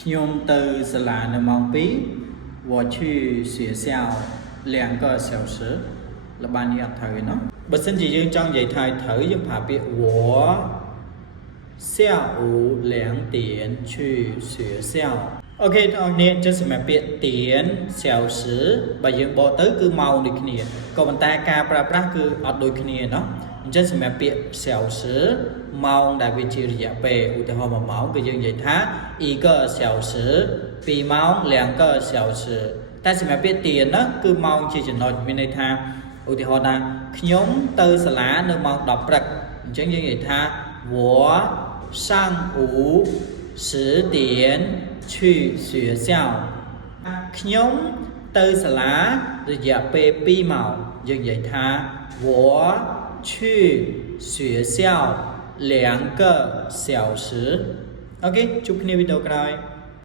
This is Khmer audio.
ខ្ញុំទៅសាលានៅម៉ោង 2 我去学校2个小时លបាននេះអត់ត្រូវទេណោះបើសិនជាយើងចង់និយាយថាត្រូវយើងប្រើពាក្យ我下午2点去学校អូខេបងប្អូនចឹងសម្រាប់ពាក្យទៀន小时បើយើងបកទៅគឺម៉ោងដូចគ្នាក៏ប៉ុន្តែការប្រើប្រាស់គឺអត់ដូចគ្នាเนาะអញ្ចឹងសម្រាប់ពាក្យ小时ម៉ោងដែលវាជារយៈពេលឧទាហរណ៍1ម៉ោងគឺយើងនិយាយថា1个小时2ម៉ោង2个小时តែសម្រាប់ពាក្យទៀនណាគឺម៉ោងជាចំណុចមានន័យថាឧទាហរណ៍ថាខ្ញុំទៅសាលានៅម៉ោង10ព្រឹកអញ្ចឹងយើងនិយាយថា我上午10点去学校ខ្ញុំទៅសាលារយៈពេល2ម៉ោងយើងនិយាយថា我去学校2个小时អូខេជួបគ្នាវីដេអូក្រោយ